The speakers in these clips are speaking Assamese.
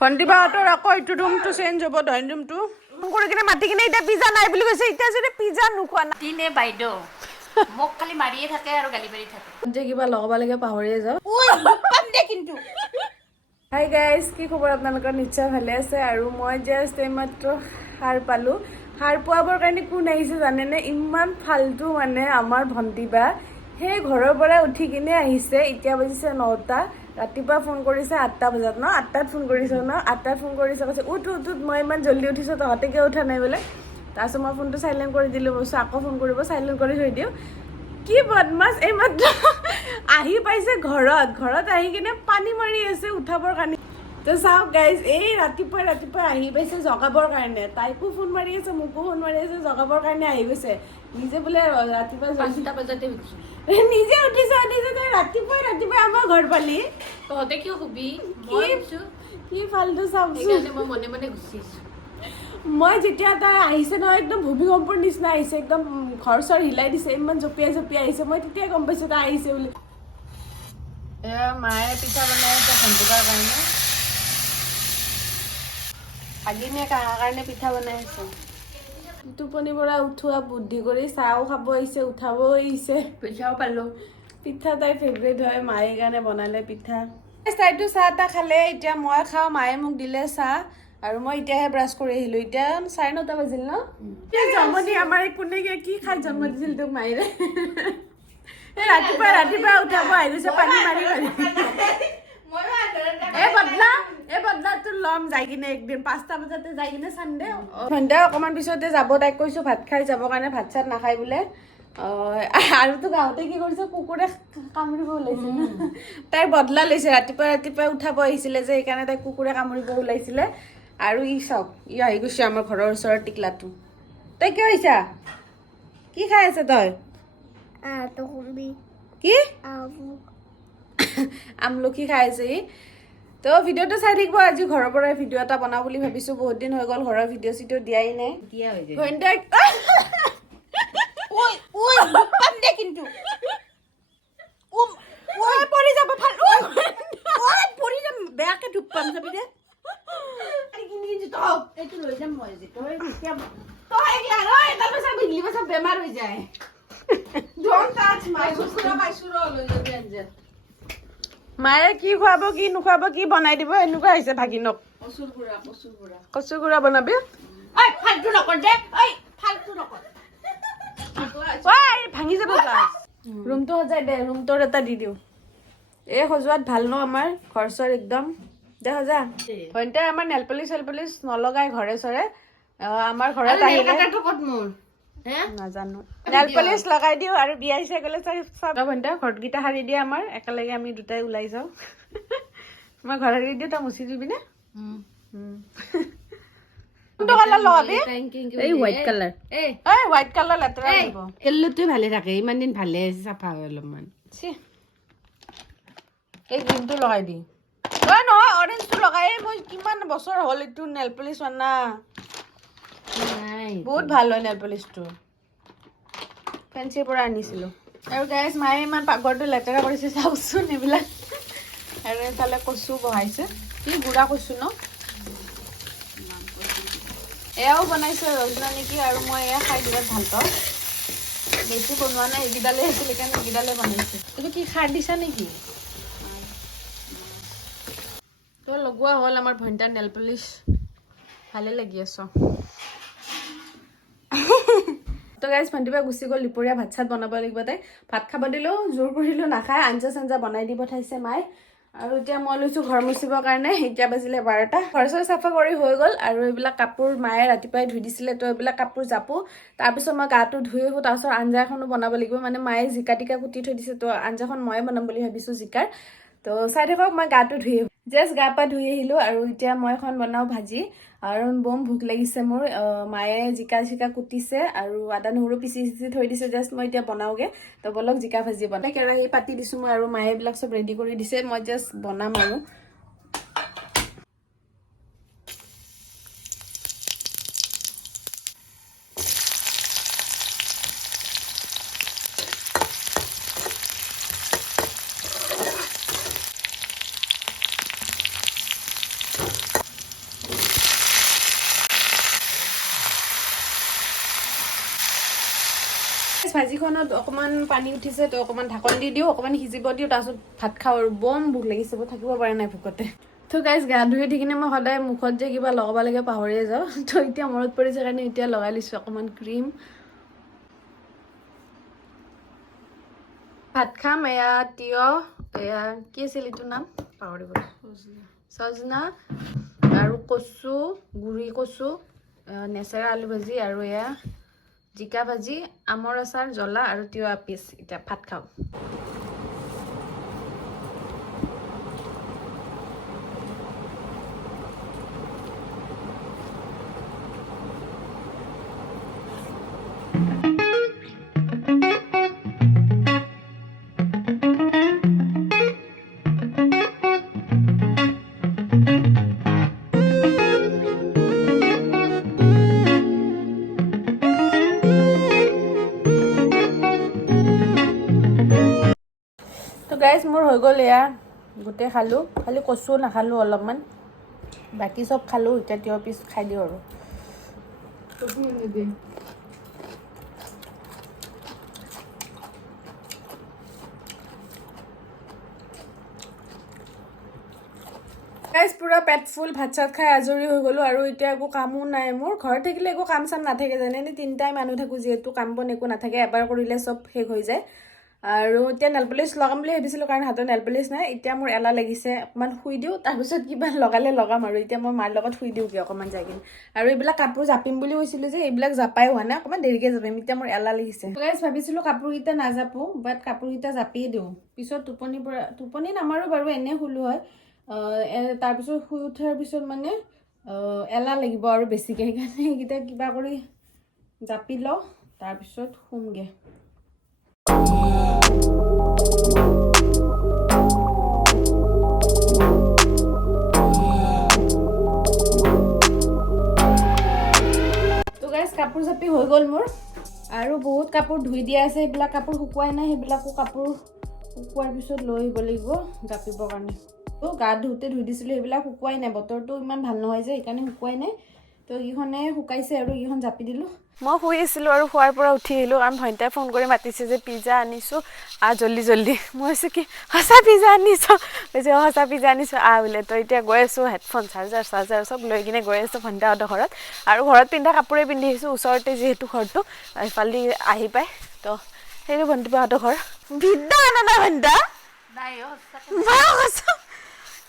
ভণ্টি বাহঁতৰ আকৌ এইটো ৰুমটো চেঞ্জ হ'ব ড্ৰয়িং ৰুমটো কৰি কিনে মাতি কিনে এতিয়া পিজ্জা নাই বুলি কৈছে এতিয়া যদি পিজ্জা নোখোৱা না দিনে বাইদেউ মোক খালি মাৰিয়ে থাকে আৰু গালি পাৰি থাকে যে কিবা লগাব লাগে পাহৰিয়ে যাওঁ কিন্তু হাই গাইজ কি খবৰ আপোনালোকৰ নিশ্চয় ভালে আছে আৰু মই জাষ্ট এইমাত্ৰ সাৰ পালোঁ সাৰ পোৱাবৰ কাৰণে কোন আহিছে জানেনে ইমান ফাল্টু মানে আমাৰ ভণ্টি বা সেই ঘৰৰ পৰা উঠি কিনে আহিছে এতিয়া বাজিছে 9টা ৰাতিপুৱা ফোন কৰিছে 8টা বজাত ন 8টাত ফোন কৰিছে ন 8টাত ফোন কৰিছে কৈছে উঠ মই ইমান জল্দি উঠিছোঁ তহঁতে কিয় উঠা নাই বোলে তাৰপিছত মই ফোনটো চাইলেণ্ট কৰি দিলোঁ বস্তু আকৌ ফোন কৰিব চাইলেণ্ট কৰি থৈ দিওঁ কি বদমাছ এইমাত্ৰ আহি পাইছে ঘৰত আহি কিনে পানী মাৰি আছে উঠাবৰ কাৰণে তো চাওক গাইজ এই ৰাতিপুৱা আহি পাইছে জগাবৰ কাৰণে তাইকো ফোন মাৰি আছে মোকো ফোন মাৰি আছে জগাবৰ কাৰণে আহি গৈছে নিজে বোলে ৰাতিপুৱা 5টা বজাতে উঠিছোঁ নিজে উঠিছে তই ৰাতিপুৱা আমাৰ ঘৰ পালি তহঁতে কিয় শুবি কি ফাল্টু চাওক সেইকাৰণে মই মনে মনে গুচি আহিছোঁ মই যেতিয়া তাই আহিছে নহয় একদম ভূমিকম্পৰ নিচিনা আহিছে একদম ঘৰ চৰ হিলাই দিছে ইমান জঁপিয়াই আহিছে মই তেতিয়াই গম পাইছোঁ তাই আহিছে বুলি এয়া মায়ে পিঠা বনাই আছে ভণ্টিকাৰ কাৰণে ভাগিনীয়ে কাৰণে পিঠা বনাই আছে টোপনিৰ পৰা উঠোৱা বুদ্ধি কৰি চাহও খাব আহিছে উঠাবও আহিছে পইচাও পালোঁ পিঠা তাইৰ ফেভৰেট হয় মায়ে কাৰণে বনালে পিঠা তাইতো চাহ তাহ খালে এতিয়া মই খাওঁ মায়ে মোক দিলে চাহ আৰু মই এতিয়াহে ব্ৰাছ কৰি আহিলোঁ এতিয়া 9:30 বাজিল ন জন্মদিন আমাৰ কোনে কি খাই জন্ম দিছিল তোক মায়েৰে ৰাতিপুৱা উঠাব আহি গৈছে পানী মাৰি এই বদলাটো ল'ম যাই কিনে একদিন 5টা বজাতে যাই কিনে চানডে সন্ধ্যা অকণমান পিছতে যাব তাইক কৈছোঁ ভাত খাই যাবৰ কাৰণে ভাত চাত নাখায় বোলে আৰুতো গাঁৱতে কি কৰিছে কুকুৰে কামুৰিব ওলাইছে তাইৰ বদলা লৈছে ৰাতিপুৱা উঠাব আহিছিলে যে সেইকাৰণে তাই কুকুৰে কামুৰিব ওলাইছিলে আৰু ই চাওক ই আহি গৈছে আমাৰ ঘৰৰ ওচৰৰ টিকলাটো তই কিয় আহিছা কি খাই আছে তই কি আমলখি খাই আছে ই তো ভিডিঅ'টো চাই থাকিব আজি ঘৰৰ পৰাই ভিডিঅ' এটা বনাওঁ বুলি ভাবিছোঁ বহুত দিন হৈ গ'ল ঘৰৰ ভিডিঅ' চিডিঅ' দিয়াই নাই কিন্তু বেয়াকে ধূপ পাম যাবি দে এইটো লৈ যাম মই বেমাৰ হৈ যায় মায়ে কি খুৱাব কি নোখোৱাব কি বনাই দিব এনেকুৱা হৈছে ভাগিনক কচুৰ গুড়া বনাবি ভাঙি যাব ৰুমটো সজাই দে ৰুমটোৰ এটা দি দিওঁ এই সজোৱাত ভাল ন আমাৰ ঘৰ চৰ একদম দে সজা ভণ্টিয়ে আমাৰ নেল পলিচ নলগাই ঘৰে চৰে আমাৰ ঘৰত আহিলে নাজানো নেল পলিচ লগাই দিওঁ আৰু বিয়া চিয়া গ'লে ভণ্টিয়ে ঘৰকেইটা সাৰি দিয়ে আমাৰ একেলগে আমি দুটাই ওলাই যাওঁ মই ঘৰ সাৰি দিওঁ তই মুচি দিবি নে হোৱাইট কালাৰ লেতেৰা এল্লোটোৱে ভালে থাকে ইমান দিন ভালে চাফা হয় অলপমান এই গ্ৰীণটো লগাই দি নহয় অৰেঞ্জটো লগাই মই কিমান বছৰ হ'ল এইটো নেল পলিচ আনা বহুত ভাল হয় নেল পলিচটো ফেঞ্চিৰ পৰা আনিছিলোঁ আৰু গাইজ মায়ে ইমান পাকঘৰটো লেতেৰা কৰিছে চাওকচোন এইবিলাক আৰু এইফালে কচু বহাইছে কি গুড়া কচু ন এয়াও বনাইছে ৰজনা নেকি আৰু মই এয়া খাই বিৰাট ভাল পাওঁ বেছি বনোৱা নাই এইকেইডালে আছিল সেইকাৰণে এইকেইডালে বনাইছে এইটো কি খাৰ দিছা নেকি তো লগোৱা হ'ল আমাৰ ভণ্টাৰ নেল পলিচ ভালে লাগি আছ তো গাইজ ভণ্টিবা গুচি গ'ল দুপৰীয়া ভাত চাত বনাব লাগিব তাই ভাত খাব দিলেও জোৰ কৰিলেও নাখায় আঞ্জা চাঞ্জা বনাই দি পঠাইছে মায়ে আৰু এতিয়া মই লৈছোঁ ঘৰ মুচিবৰ কাৰণে এতিয়া বাজিলে 12টা ঘৰ চৰ চাফা কৰি হৈ গ'ল আৰু এইবিলাক কাপোৰ মায়ে ৰাতিপুৱাই ধুই দিছিলে তো এইবিলাক কাপোৰ জাপোঁ তাৰপিছত মই গাটো ধুই আহোঁ তাৰপিছত আঞ্জা এখনো বনাব লাগিব মানে মায়ে জিকা টিকা কুটি থৈ দিছে তো আঞ্জাখন ময়ে বনাম বুলি ভাবিছোঁ জিকাৰ তো চাই থাকক মই গাটো ধুই আহোঁ জাষ্ট গা পা ধুই আহিলোঁ আৰু এতিয়া মই এখন বনাওঁ ভাজি আৰু বম ভোক লাগিছে মোৰ মায়ে জিকা চিকা কুটিছে আৰু আদা নহৰু পিচি থৈ দিছে জাষ্ট মই এতিয়া বনাওঁগৈ তো বলক জিকা ভাজি বনাই কেৰাহী পাতি দিছোঁ মই আৰু মায়ে এইবিলাক চব ৰেডি কৰি দিছে মই জাষ্ট বনাম আৰু ভাজিখনত অকণমান পানী উঠিছে তো অকণমান ঢাকন দি দিওঁ অকণমান সিজিব দিওঁ তাৰপিছত ভাত খাওঁ আৰু বম ভোক লাগিছে মই থাকিব পৰা নাই ভোকতে তো গাইজ গা ধুই উঠি কিনে মই সদায় মুখত যে কিবা লগাব লাগে পাহৰিয়ে যাওঁ তো এতিয়া মনত পৰিছে কাৰণে এতিয়া লগাই লৈছোঁ অকণমান ক্ৰীম ভাত খাম এয়া তিয়হ এয়া কি আছিল এইটোৰ নাম পাহৰি গৈছোঁ সজনা আৰু কচু গুৰি কচু নেচেৰা আলু ভাজি আৰু এয়া জিকা ভাজি আমৰ আচাৰ জ্বলা আৰু তিয়হ পিচ এতিয়া ভাত খাওঁ গাইজ মোৰ হৈ গ'ল এয়া গোটেই খালোঁ খালি কচু নাখালোঁ অলপমান বাকী চব খালোঁ এতিয়া তিয়হ পিচ খাই দিওঁ আৰু গাইজ পুৰা পেট ফুল ভাত চাত খাই আজৰি হৈ গ'লোঁ আৰু এতিয়া একো কামো নাই মোৰ ঘৰত থাকিলে একো কাম চাম নাথাকে জানে তিনিটাই মানুহ থাকোঁ যিহেতু কাম বন একো নাথাকে এবাৰ কৰিলে চব শেষ হৈ যায় আৰু এতিয়া নেল পলিচ লগাম বুলি ভাবিছিলোঁ কাৰণ হাতত নেল পলিচ নাই এতিয়া মোৰ এলাহ লাগিছে অকণমান শুই দিওঁ তাৰপিছত কিবা লগালে লগাম আৰু এতিয়া মই মাৰ লগত শুই দিওঁগৈ অকণমান যাই কিনে আৰু এইবিলাক কাপোৰ জাপিম বুলি কৈছিলোঁ যে এইবিলাক জাপাই হোৱা নাই অকণমান দেৰিকৈ জাপিম এতিয়া মোৰ এলাহ লাগিছে গাইজ ভাবিছিলোঁ কাপোৰকেইটা নাজাপোঁ বাট কাপোৰকেইটা জাপিয়ে দিওঁ পিছত টোপনি নামাৰোঁ বাৰু এনেই শুলোঁ হয় তাৰপিছত শুই উঠাৰ পিছত মানে এলাহ লাগিব আৰু বেছিকৈ সেইকাৰণে সেইকেইটা কিবা কৰি জাপি লওঁ তাৰপিছত শুমগৈ কাপোৰ জাপি হৈ গ'ল মোৰ আৰু বহুত কাপোৰ ধুই দিয়া আছে সেইবিলাক কাপোৰ শুকুৱাই নাই সেইবিলাকো কাপোৰ শুকুৱাৰ পিছত লৈ আহিব লাগিব জাপিবৰ কাৰণে তো গা ধুওঁতে ধুই দিছিলোঁ সেইবিলাক শুকুৱাই নাই বতৰটো ইমান ভাল নহয় যে সেইকাৰণে শুকুৱাই নাই তো এইখনে শুকাইছে আৰু এইখন জাপি দিলোঁ মই শুই আছিলোঁ আৰু শুৱাৰ পৰা উঠি আহিলোঁ কাৰণ ভণ্টিয়ে ফোন কৰি মাতিছে যে পিজ্জা আনিছোঁ জল্দি জল্দি মই কৈছোঁ কি সঁচা পিজ্জা আনিছোঁ কৈছে সঁচা পিজ্জা আনিছোঁ বোলে তো এতিয়া গৈ আছোঁ হেডফোন চাৰ্জাৰ চব লৈ কিনে গৈ আছোঁ ভণ্টিহঁতৰ ঘৰত আৰু ঘৰত পিন্ধা কাপোৰে পিন্ধি আহিছোঁ ওচৰতে যিহেতু ঘৰটো এইফালেদি আহি পায় তো সেইটো ভণ্টিহঁতৰ ঘৰ বিদ্যা আনা নাই ভণ্টা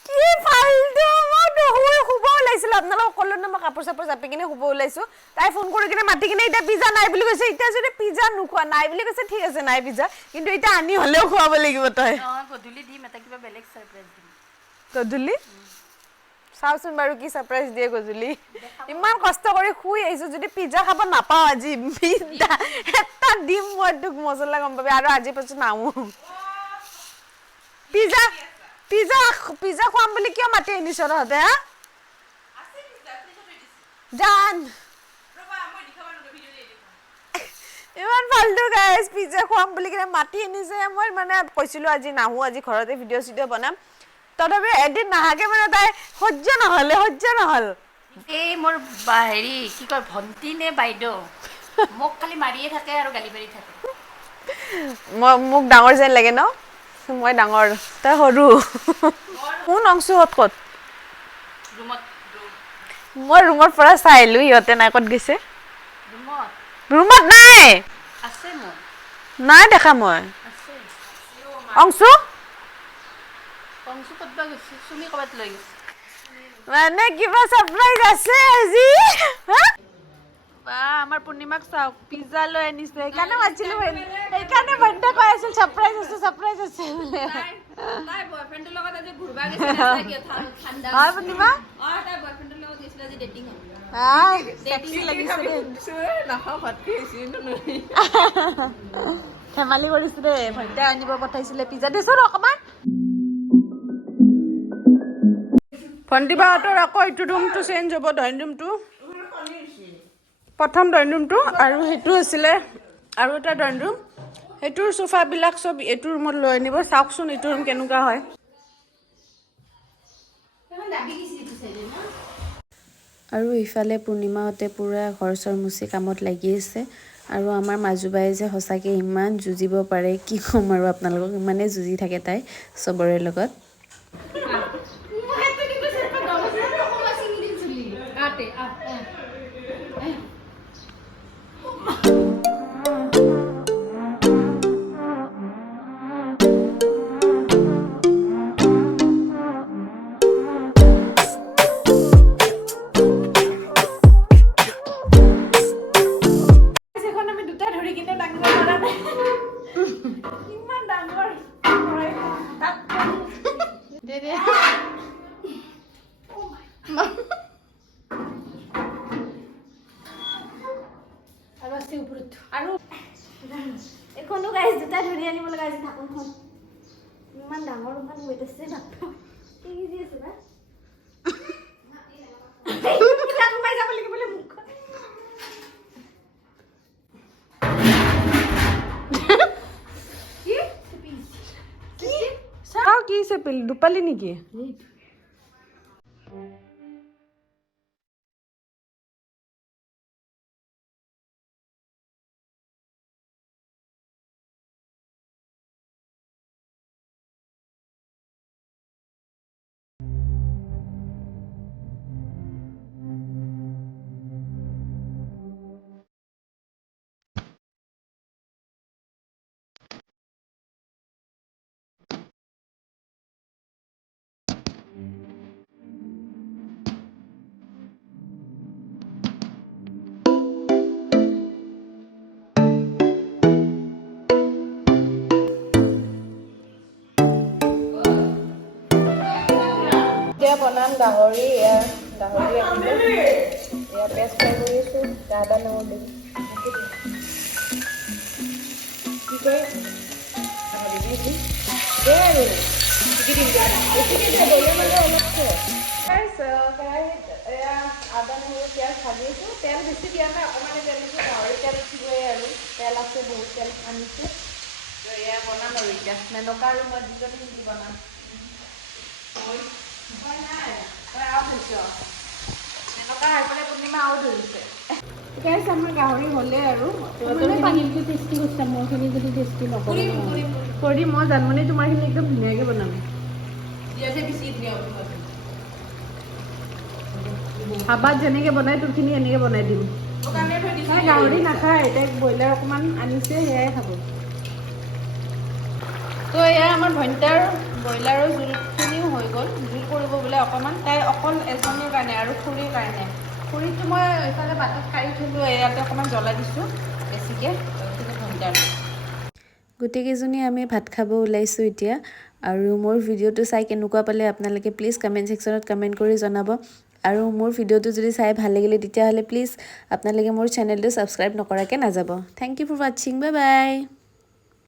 কি ফাল্টু মই শুব ওলাইছিলোঁ আপোনালোকক ক'লো ন মই কাপোৰ চাপোৰ জাপি কিনে শুব ওলাইছোঁ তাই ফোন কৰি কিনে মাতি কিনে এতিয়া পিজ্জা নাই বুলি কৈছে এতিয়া যদি পিজ্জা নোখোৱা নাই বুলি কৈছে ঠিক আছে নাই পিজ্জা কিন্তু এতিয়া আনি হ'লেও খুৱাব লাগিব তই গধূলি দিম এটা কিবা বেলেগ ছাৰপ্ৰাইজ দিম গধূলি চাওচোন বাৰু কি ছাৰপ্ৰাইজ দিয়ে গধূলি ইমান কষ্ট কৰি শুই আহিছোঁ যদি পিজ্জা খাব নাপাওঁ আজি পিজ্জা এটা দিম মই তোক মছলা গম পাবি আৰু আজি পাছত নাহোঁ পিজ্জা পিজ্জা পিজ্জা খুৱাম বুলি কিয় মাতি আনিছ তহঁতে জান ইমান ফাল্টু গাইজ পিজ্জা খুৱাম বুলি কিনে মাতি আনিছে মই মানে কৈছিলোঁ আজি নাহোঁ আজি ঘৰতে ভিডিঅ' চিডিঅ' বনাম তথাপি এদিন নাহাকে মানে তাই সহ্য নহ'ল এই মোৰ হেৰি কি কয় ভণ্টি নে বাইদেউ মোক খালি মাৰিয়ে থাকে আৰু গালি পাৰি থাকে মোক ডাঙৰ যেন লাগে ন মই ডাঙৰ তই সৰু কোন অংশুহঁত ক'ত মই ৰুমৰ পৰা চাই আহিলোঁ সিহঁতে নাই ক'ত গৈছে ৰুমত নাই নাই দেখা মই অংশু মানে কিবা ছাৰপ্ৰাইজ আছে আজি আমাৰ পূৰ্ণিমাক চাওক পিজ্জা লৈ আনিছে সেইকাৰণে মাতিছিলোঁ সেইকাৰণে ভণ্টিয়ে কৈ আছিল ছাৰপ্ৰাইজ আছে বোলে হয় পূৰ্ণিমা ধেমালি কৰিছোঁ দেই ভণ্টিয়ে আনিব পঠাইছিলে পিজ্জা দিছোঁ অকণমান ভণ্টি বাহঁতৰ আকৌ এইটো ৰুমটো চেঞ্জ হ'ব ড্ৰয়িং ৰুমটো প্ৰথম ড্ৰয়িং ৰুমটো আৰু সেইটো আছিলে আৰু এটা ড্ৰয়িং ৰুম সেইটোৰ চোফাবিলাক চব এইটো ৰুমত লৈ আনিব চাওকচোন এইটো ৰুম কেনেকুৱা হয় আৰু ইফালে পূৰ্ণিমাহঁতে পূৰা ঘৰ চৰ মুচি কামত লাগি আছে আৰু আমাৰ মাজুবাই যে সঁচাকৈ ইমান যুঁজিব পাৰে কি ক'ম আৰু আপোনালোকক ইমানেই যুঁজি থাকে তাই চবৰে লগত এখনো গাইজ দুটা ধৰি আনিব লগা আছে ঢাকনখন ইমান ডাঙৰ ইমান ৱেট আছে বাপ্পা কি কি আছে না সোমাই যাব লাগিব বোলে মুখখন কি চেপিল দুপালি নেকি বনাম গাহৰি গাহৰি ৰাখিলে পেষ্ট ফ্ৰাই কৰি আছোঁ আদা নহৰু দি কি কয় দে আৰু কেৰাহীত আদা নহৰু পিঁয়াজ ভাজি আছোঁ তেল বেছি দিয়া নাই অকণমানে তেল দিছোঁ গাহৰি তেল উঠিবই আৰু তেল আছে বহুত তেল আনিছোঁ এয়া বনাম আৰু এতিয়া মেনকা আৰু মই দুজনী মিলি বনাম আমাৰ গাহৰি হ'লে আৰু কৰি মই জানমনি তোমাৰখিনি একদম ধুনীয়াকৈ বনাম হাবাত যেনেকৈ বনাই তোৰখিনি এনেকৈ বনাই দিম গাহৰি নাখায় এতিয়া ব্ৰইলাৰ অকণমান আনিছে সেয়াই খাব তো এয়া আমাৰ ভণ্টাৰ ব্ৰইলাৰৰ জোলখিনিও হৈ গ'ল জোল কৰিব বোলে অকণমান তাই অকল এজনীৰ কাৰণে আৰু খুৰীৰ কাৰণে খুৰীটো মই এইফালে ভাতত খাই থলোঁ ইয়াতে অকণমান জ্বলাই দিছোঁ বেছিকৈ ভণ্টাৰ গোটেইকেইজনী আমি ভাত খাব ওলাইছোঁ এতিয়া আৰু মোৰ ভিডিঅ'টো চাই কেনেকুৱা পালে আপোনালোকে প্লিজ কমেণ্ট ছেকশ্যনত কমেণ্ট কৰি জনাব আৰু মোৰ ভিডিঅ'টো যদি চাই ভাল লাগিলে তেতিয়াহ'লে প্লিজ আপোনালোকে মোৰ চেনেলটো ছাবস্ক্ৰাইব নকৰাকৈ নাযাব থেংক ইউ ফৰ ৱাচিং বাই বাই